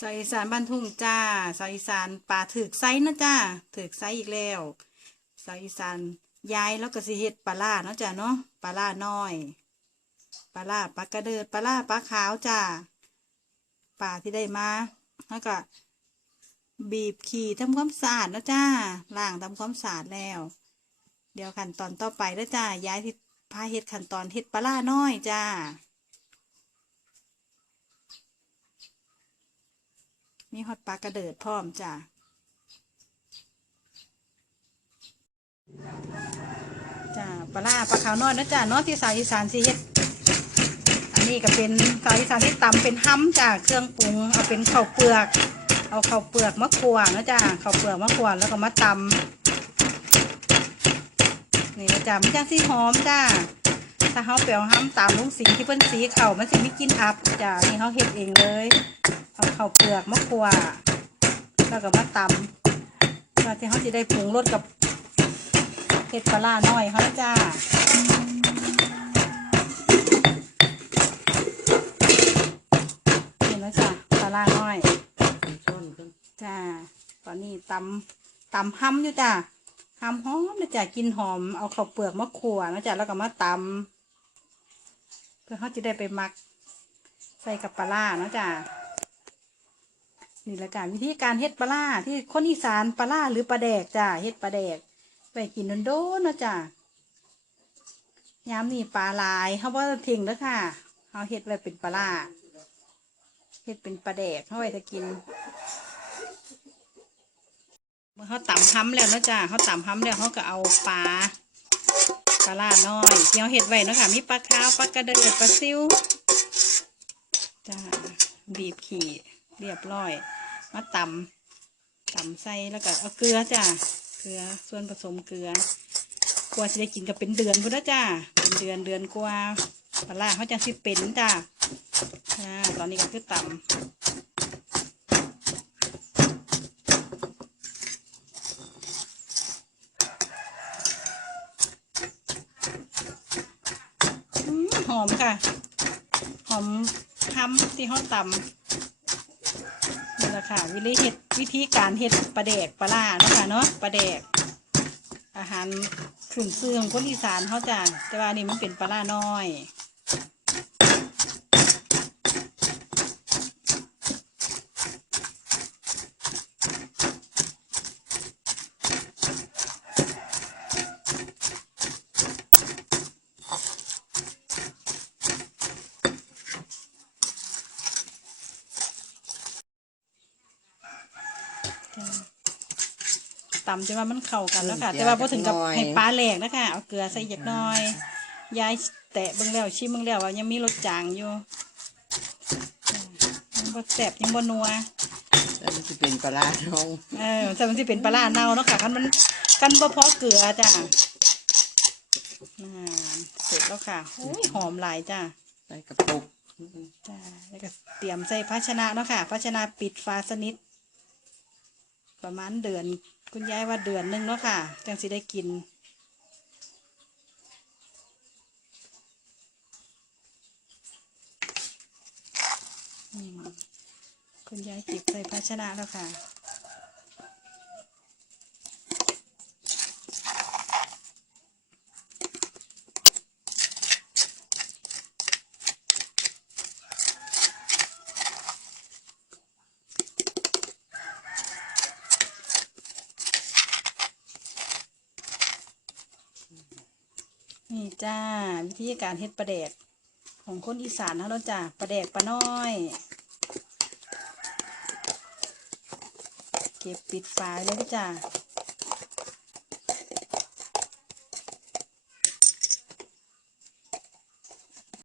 สาวอีสานบ้านทุ่งจ้าสาวอีสานป่าถือกไซนะจ้าถือกไซอีกแล้วสาวอีสานยายแล้วก็สิเฮ็ดปลาล่าเนาะจ้าเนาะปลาล่าน้อยปลาล่าปลากระเดิดปลาล่าปลาขาวจ้าป่าที่ได้มาแล้วก็ บีบขี่ทำความสะอาดแล้วจ้าล้างทำความสะอาดแล้ว เดี๋ยวขั้นตอนต่อไปแล้วจ้าย้ายที่พาเฮ็ดขั้นตอนเฮ็ดปลาล่าน้อยจ้า มีฮอตปลากระเดิดพร้อมจ้ะจ้าปลาร้าปลาขาวนอดนะจ้ะนอที่สาวอีสานสิเฮ็ดอันนี้ก็เป็นสาวอีสานที่ตำเป็นห้ำจ้ะเครื่องปรุงเอาเป็นข้าวเปลือก เอาข้าวเปลือกมะขวานนะจ้ะข้าวเปลือกมะขวานแล้วก็มาตำนี่นะจ้ะมันจะสีหอมจ้าถ้าเขาเปรียวห้ำตามลุงสีที่เพิ่นสีเข่ามันสิไม่กินอับจ้ะนี่เขาเฮ็ดเองเลย เอาข้าวเปลือกมะขวาแล้วก็มาตำเพื่อที่เขาจะได้ปรุงรสกับเห็ดปลาร้าน้อยเขานะจ้าเห็นแล้วจ้ะปลาร้าน้อยช้อนจ้าตอนนี้ตำตำห้ำอยู่จ้าห้ำหอมนะจ้ากินหอมเอาข้าวเปลือกมะขวานะจ้าแล้วก็มาตำเพื่อเขาจะได้ไปมักใส่กับปลาร้าเนาะจ้า นี่ละกันวิธีการเฮ็ดปลาร้าที่คนอีสานปลาร้าหรือปลาแดกจ้าเฮ็ดปลาแดกไปกินโดนๆนะจ้ายามนี่ปลาลายเขาว่าทิ้งแล้วค่ะเขาเฮ็ดไว้เป็นปลาร้าเฮ็ดเป็นปลาแดกเขาไว้จะกินเมื่อเขาตำห้ำแล้วนะจ้าเขาตำห้ำแล้วเขาก็เอาปลาปลาร้าน้อยที่เขาเฮ็ดไว้นะค่ะมีปลาขาวปลากระเดิดปลาซิวจ้าบีบขี่เรียบร้อย มาตำตำใส่แล้วก็เอาเกลือจ้าเกลือส่วนผสมเกลือกลัวจะได้กินกับเป็นเดือนพุ่นนะจ้าเป็นเดือนเดือนกว่าปลาร้าเขาจะสิเป็นจ้าอ่าตอนนี้ก็คือตำหอมค่ะ หอมทำที่เขาตำนี่แห ละค่ะ วิธีเฮ็ดวิธีการเฮ็ดปลาแดกปลาล่าเนาะค่ะเนาะปลาแดก อาหารขึ้นซื่อของคนอีสานเขาจ้ะแต่ว่านี่มันเป็นปลาล่าน้อย ตำจะว่ามันเข้ากันแล้วค่ะ แต่ว่าพอถึงกับให้ปลาแหลกนะคะเอาเกลือใส่อีกหน่อยยายแตะเบิ่งแล้วชิมเบิ่งแล้วว่ายังมีรสจางอยู่จ้ะยังบ่แซ่บยังบ่นัวแล้วมันจะเป็นปลาร้าน้องเออแต่มันสิเป็นปลาร้าเน่าเนาะค่ะคันมันกันบ่พอเกลือจ้ะอ่าเสร็จแล้วค่ะโอ้ยหอมหลายจ้ะใส่กระปุกจ้าแล้วก็เตรียมใส่ภาชนะเนาะค่ะภาชนะปิดฝาสนิท ประมาณเดือน คุณยายว่าเดือนหนึงเนาะค่ะ จังสิได้กิน คุณยายเก็บใส่ภาชนะแล้วค่ะ นี่จ้า วิธีการเฮ็ดปลาแดก ของคนอีสานนะเราจ้าปลาแดกปลาน้อย เก็บปิดฝาเลยจ้า